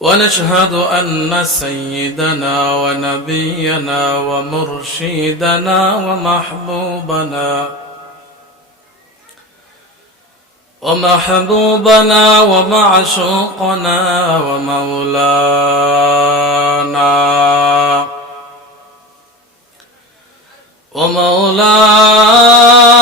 ونشهد أن سيدنا ونبينا ومرشدنا ومحبوبنا ومحبوبنا ومعشوقنا ومولانا ومولانا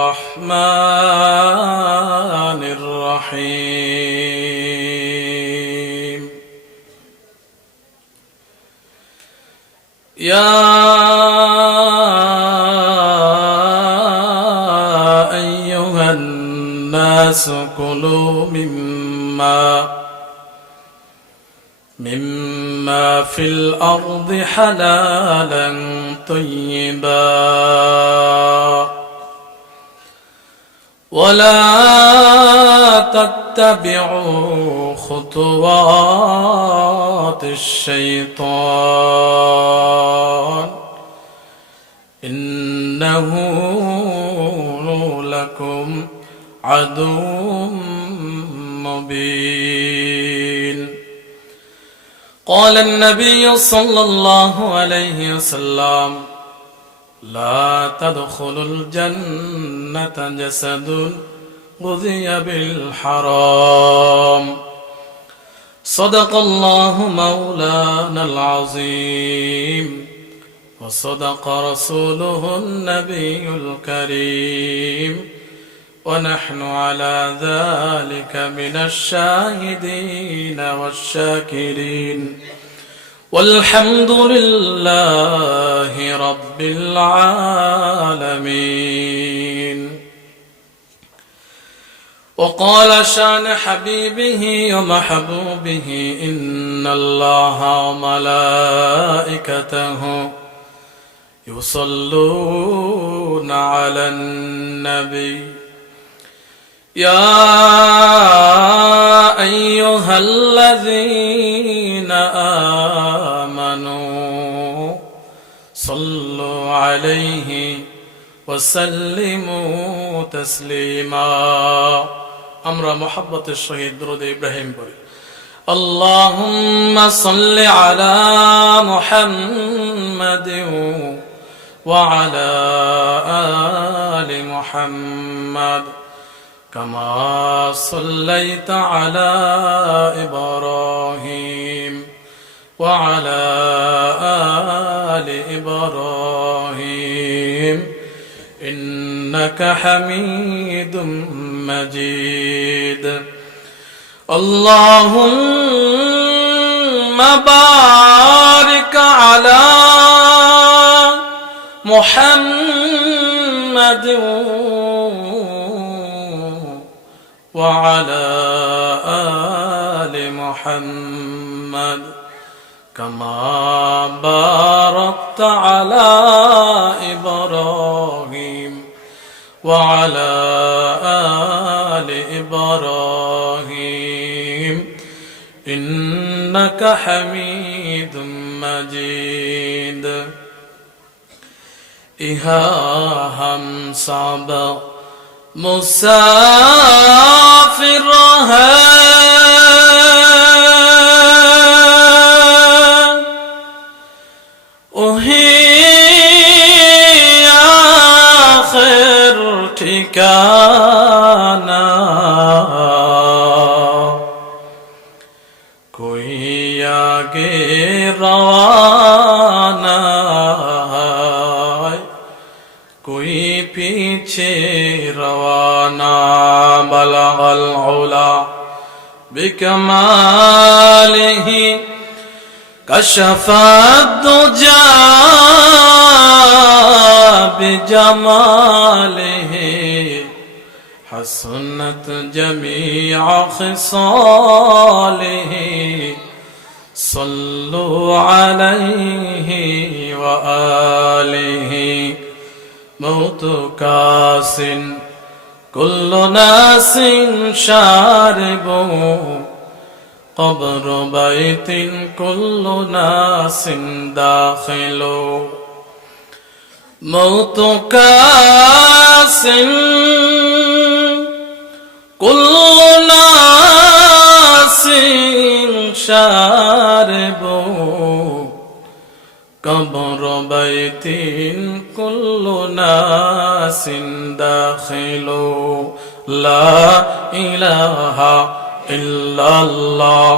الرحمن الرحيم. يا أيها الناس كلوا مما مما في الأرض حلالا طيبا. ولا تتبعوا خطوات الشيطان إنه لكم عدو مبين. قال النبي صلى الله عليه وسلم لا تدخلوا الجنة جسد غذي بالحرام صدق الله مولانا العظيم وصدق رسوله النبي الكريم ونحن على ذلك من الشاهدين والشاكرين والحمد لله رب العالمين. وقال شان حبيبه ومحبوبه إن الله وملائكته يصلون على النبي. يا أيها الذين آمنوا عليه وسلموا تسليما. أمر محبة الشهيد درود إبراهيم بري اللهم صل على محمد وعلى آل محمد. كما صليت على إبراهيم. وعلى آل إبراهيم إنك حميد مجيد. اللهم بارك على محمد وعلى آل محمد. كما باركت على إبراهيم وعلى آل إبراهيم. إنك حميد مجيد. إها صعب مسافر ہے আখের ঠিকানা। কইয়া গে রওয়ানা? কই পিছে রওয়ানা? বালাগাল আউলা বিকমালিহি কশফাত দুজা الدجى بجماله حسنت جميع خصاله صلوا عليه وآله موت كاس كل ناس شارب قبر بيت كل ناس داخل মৌত কাসিন কুল্লু নাসিন শারব কবর বাইতিন কুল্লু নাসিন দাখিলু, লা ইলাহা ইল্লাল্লাহ।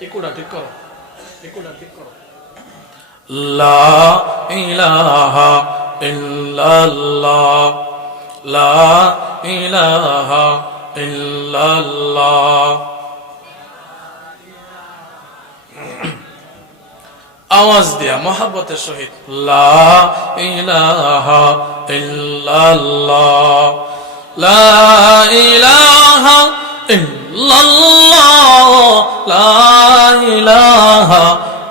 একুড়া ঠিক করো। একুড়া ঠিক لا إله إلا الله لا إله إلا الله আওয়াজ দিয়া মহাব্বতের সহিত লা ইলাহা ইল্লাল্লাহ লা ইলাহা ইল্লাল্লাহ লা ইলাহা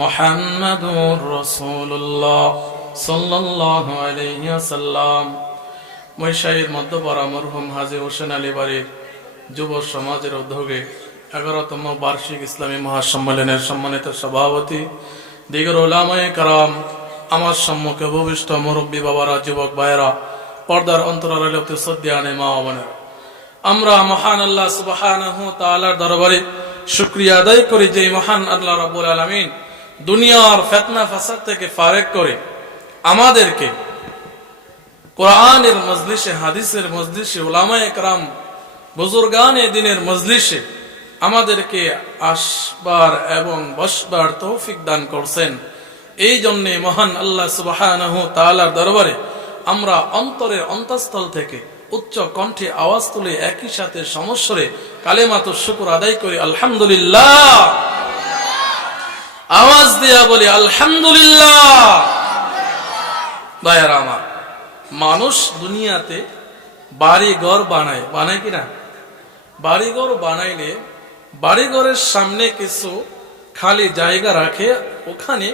মোহাম্মদুর রসুল্লাহ সাল্লাহ আলহিয়াসাল্লাম মৈশাইয়ের মধ্যপাড়া মরহুম হাজি হোসেন আলী বাড়ির যুব সমাজের উদ্যোগে এগারোতম বার্ষিক ইসলামী মহাসম্মেলনের সম্মানিত সভাপতি, দিগর ওলামায় কারাম, আমার সম্মুখে উপবিষ্ট মুরব্বী বাবারা, যুবক ভাইয়েরা, পর্দার অন্তরালে অতি সদ্যানে মা বোনেরা। আমরা মহান আল্লাহ সুবাহ দরবারে শুক্রিয়া আদায় করি যে মহান আল্লাহ রাবুল আলমিন দুনিয়ার ফেতনা ফাসাদ থেকে ফারেক করে আমাদেরকে কোরআনের মজলিসে, হাদিসের মজলিসে ওলামা একরাম, বুজুরগান দিনের মজলিসে আমাদেরকে আসবার এবং বসবার তৌফিক দান করছেন। এই জন্যে মহান আল্লাহ সুবাহ দরবারে আমরা অন্তরের অন্তঃস্থল থেকে উচ্চ কণ্ঠে আওয়াজ তুলে একই সাথে সমস্যরে কালেমাত শুকুর আদায় করি। আলহামদুলিল্লাহ! আওয়াজ দিয়া বলি, আলহামদুলিল্লাহ। দয়ার আমার, মানুষ দুনিয়াতে বাড়ি ঘর বানায় বানায় কিনা বাড়ি ঘর বানাইলে বাড়ি ঘরের সামনে কিছু খালি জায়গা রাখে, ওখানে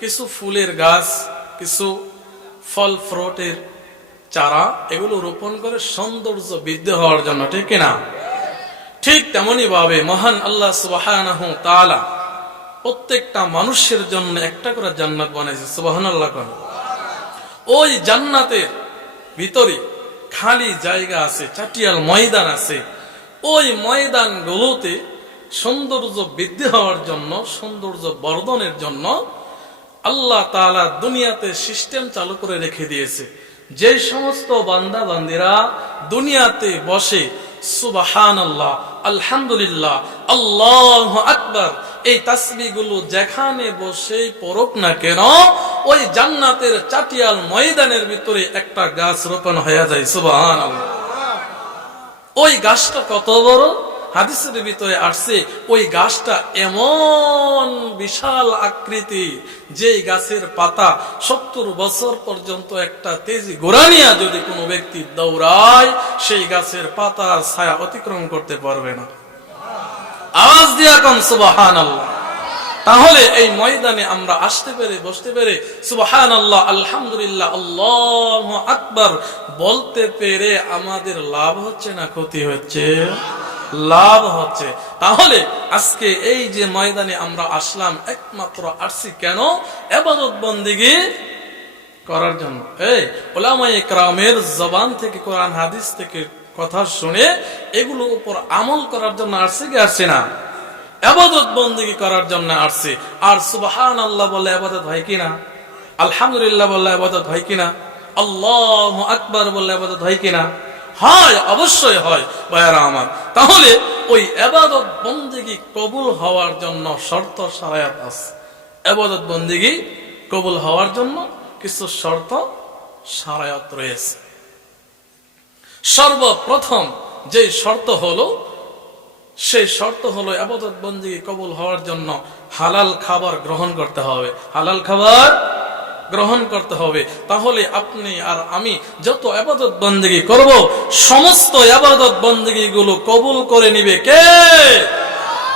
কিছু ফুলের গাছ, কিছু ফল ফ্রুটের চারা, এগুলো রোপণ করে সৌন্দর্য বৃদ্ধি হওয়ার জন্য, ঠিক না? ঠিক তেমনি ভাবে মহান আল্লাহ সুবাহ প্রত্যেকটা মানুষের জন্য একটা করে জান্নাত বানাইছে আল্লাহ ওই জান্নাতের ভিতরে খালি জায়গা আছে, চাটিয়াল ময়দান আছে। ওই ময়দান গুলোতে সৌন্দর্য বৃদ্ধি হওয়ার জন্য, সৌন্দর্য বর্ধনের জন্য আল্লাহ তালা দুনিয়াতে সিস্টেম চালু করে রেখে দিয়েছে। যে সমস্ত বান্দা বান্দিরা দুনিয়াতে বসে সুবাহান আল্লাহ আলহামদুলিল্লাহ, আল্লাহ আকবার এই তাসবিগুলো যেখানে বসে পড়ুক না কেন, ওই জান্নাতের চাটিয়াল ময়দানের ভিতরে একটা গাছ রোপণ হয়ে যায় সুবাহান ওই গাছটা কত বড়? হাদিসের ভিতরে আসছে, ওই গাছটা এমন বিশাল আকৃতি যে গাছের পাতা সত্তর বছর পর্যন্ত একটা তেজি গোড়ানিয়া যদি কোনো ব্যক্তি দৌড়ায়, সেই গাছের পাতার ছায়া অতিক্রম করতে পারবে না। আওয়াজ দিয়া কম সুবাহান আল্লাহ তাহলে এই ময়দানে আমরা আসতে পেরে, বসতে পেরে সুবাহান আল্লাহ আলহামদুলিল্লাহ, আল্লাহ আকবার বলতে পেরে আমাদের লাভ হচ্ছে না ক্ষতি হচ্ছে? লাভ হচ্ছে। তাহলে আজকে এই যে ময়দানে আমরা আসলাম, একমাত্র আসছি কেন? এবাদত বন্দিগি করার জন্য। এই ওলামাই ক্রামের জবান থেকে, কোরআন, হাদিস থেকে কথা শুনে এগুলো উপর আমল করার জন্য আসছে কি আসছে না? আবাদত বন্দিগি করার জন্য আসছে। আর সুবহান আল্লাহ বলে আবাদত হয় কিনা আলহামদুলিল্লাহ বলে আবাদত হয় কিনা আল্লাহ আকবার বলে আবাদত হয় কিনা হয়, অবশ্যই হয়, ভাইয়ারা আমার। তাহলে ওই আবাদত বন্দিগি কবুল হওয়ার জন্য শর্ত সারায়াত আছে। আবাদত বন্দিগি কবুল হওয়ার জন্য কিছু শর্ত সারায়াত রয়েছে। সর্বপ্রথম যে শর্ত হলো, সেই শর্ত হলো আবাদত বন্দি কবুল হওয়ার জন্য হালাল খাবার গ্রহণ করতে হবে। হালাল খাবার গ্রহণ করতে হবে। তাহলে আপনি আর আমি যত আবাদত বন্দিগি করব, সমস্ত আবাদত বন্দিগি গুলো কবুল করে নিবে কে?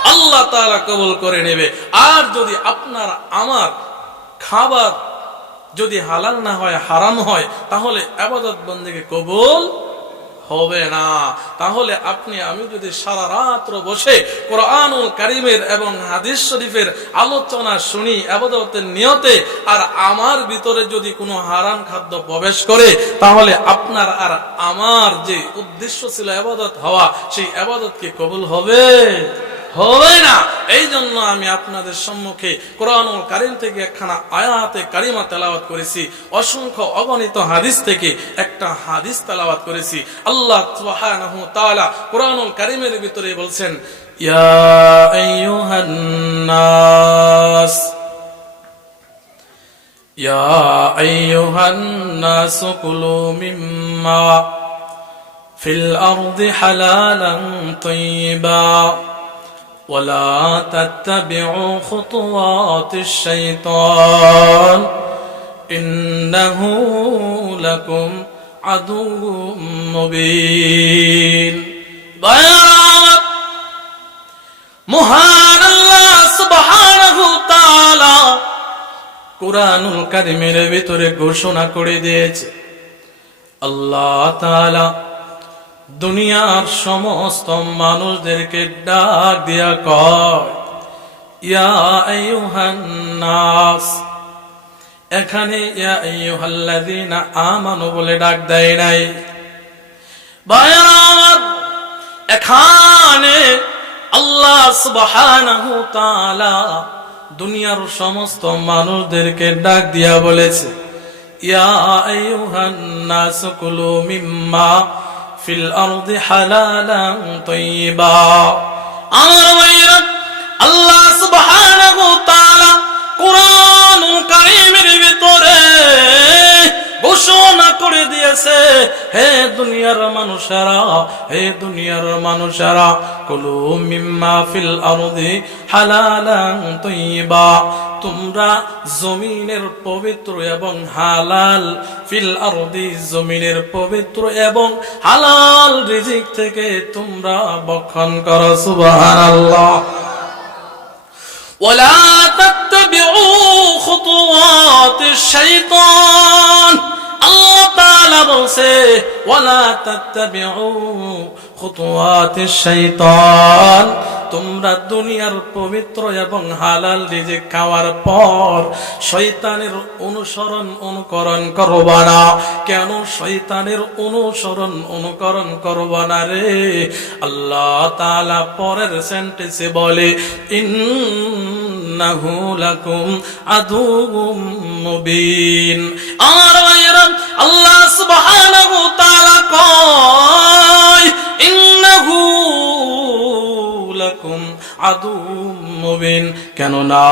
আল্লাহ তাআলা কবুল করে নেবে। আর যদি আপনার, আমার খাবার যদি হালাল না হয়, হারাম হয়, তাহলে আবাদত বন্দিগি কবুল হবে না। তাহলে আপনি আমি যদি সারা রাত্র বসে কোরআনুল করিমের এবং হাদিস শরীফের আলোচনা শুনি, আবাদতের নিয়তে, আর আমার ভিতরে যদি কোনো হারাম খাদ্য প্রবেশ করে, তাহলে আপনার আর আমার যে উদ্দেশ্য ছিল আবাদত হওয়া, সেই আবাদত কি কবুল হবে? হবে না এই জন্য আমি আপনাদের সম্মুখে কোরআন ও কারিম থেকে একখানা আয়াতে কারিমা তেলাওয়াত করেছি অসংখ্য অগণিত হাদিস থেকে একটা হাদিস তেলাওয়াত করেছি আল্লাহ সুবহানাহু তাআলা কোরআনুল কারিমের ভিতরে বলছেন ইয়া আইয়ুহান নাস يا أيها الناس كلوا مما في الأرض حلالا طيبا ولا تتبعوا خطوات الشيطان إنه لكم عدو مبين بيان মহান আল্লাহ সুবহানাহু তাআলা কোরআনুল কারিমের ভিতরে ঘোষণা করে দিয়েছে আল্লাহ তাআলা দুনিয়ার সমস্ত মানুষদেরকে ডাক দিয়া কয় এখানে আমানু বলে ডাক দেয় নাই। এখানে আল্লাহ দুনিয়ার সমস্ত মানুষদেরকে ডাক দিয়া বলেছে, ইয়া আইয়ুহান কুলু মিম্মা ফিল আরদি হালালান তাইয়্যিবা আমার ভাইরা আল্লাহ সুবহানাহু তাআলা করে দিয়েছে হে দুনিয়ার মানুষেরা হে দুনিয়ার মানুষেরা কুলু মিম্মা ফিল আরদি হালালান তাইয়্যিবা তোমরা জমিনের পবিত্র এবং হালাল ফিল আরদি জমিনের পবিত্র এবং হালাল রিজিক থেকে তোমরা বক্ষণ করো সুবহানাল্লাহ ولا تتبعوا خطوات الشيطان আল্লাহ তাআলা বলছে তোমরা দুনিয়ার পবিত্র এবং হালাল রিজিক খাওয়ার পর শয়তানের অনুসরণ অনুকরণ করবা না। কেন শয়তানের অনুসরণ অনুকরণ করবা না রে? আল্লাহ তাআলা পরের সেন্টেন্সে বলে, ইন্নাহু লাকুম আদুউম মুবিন। আমার কেননা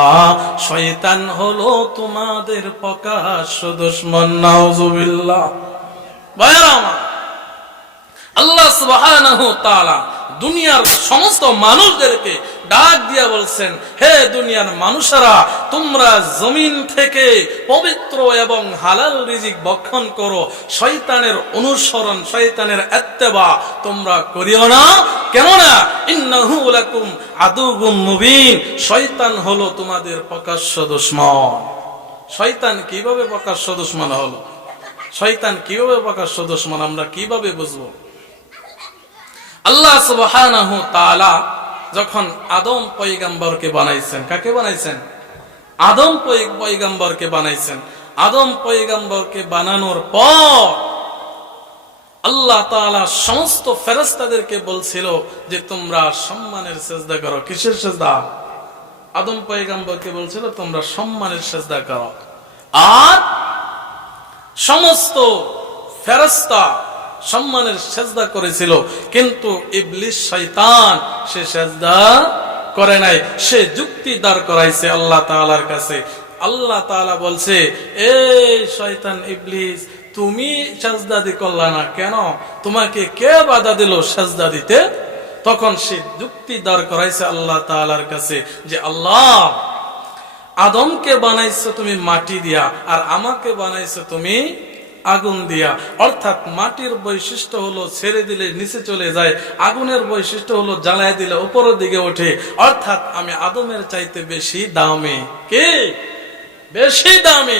শয়তান হলো তোমাদের প্রকাশ্য দুশ্মন নাউজুবিল্লাহ। আমার আল্লাহ সুবহানাহু তাআলা দুনিয়ার সমস্ত মানুষদেরকে ডাক দিয়া বলছেন, হে দুনিয়ার মানুষেরা, তোমরা জমিন থেকে পবিত্র এবং হালাল রিজিক বক্ষণ করো। শয়তানের অনুসরণ, শয়তানের এত্তেবা তোমরা করিও না। কেননা ইন্নাহু লাকুম আদুগুম মুবিন। শয়তান হলো তোমাদের প্রকাশ্য দুশ্মন। শয়তান কীভাবে প্রকাশ্য দুশ্মন হলো? শয়তান কীভাবে প্রকাশ্য দুশ্মন, আমরা কীভাবে বুঝব? আল্লাহ সুবহানাহু তাআলা যখন আদম পয়গাম্বরকে বানাইছেন, কাকে বানাইছেন? আদম পয়- পয়গাম্বরকে বানাইছেন। আদম পয়গাম্বরকে বানানোর পর আল্লাহ তাআলা সমস্ত ফেরেশতাদেরকে বলছিল যে, তোমরা সম্মানের সেজদা করো। কিসের সেজদা? আদম পয়গাম্বরকে বলছিল, তোমরা সম্মানের সেজদা করো। আর সমস্ত ফেরস্তা সম্মানের সেজদা করেছিল। কিন্তু ইবলিস শয়তান সে সেজদা করে নাই। সে যুক্তি দাঁড় করাইছে আল্লাহ তাআলার কাছে। আল্লাহ তাআলা বলছে এই শয়তান ইবলিস, তুমি সেজদা দি করলা না কেন? তোমাকে কে বাধা দিল সেজদা দিতে? তখন সে যুক্তি দাঁড় করাইছে আল্লাহ তাআলার কাছে যে, আল্লাহ, আদমকে বানাইছো তুমি মাটি দিয়া, আর আমাকে বানাইছো তুমি আগুন দিয়া। অর্থাৎ মাটির বৈশিষ্ট্য হলো ছেড়ে দিলে নিচে চলে যায়, আগুনের বৈশিষ্ট্য হলো জ্বালায় দিলে উপরের দিকে ওঠে। অর্থাৎ আমি আদমের চাইতে বেশি দামে। কে? বেশি দামি।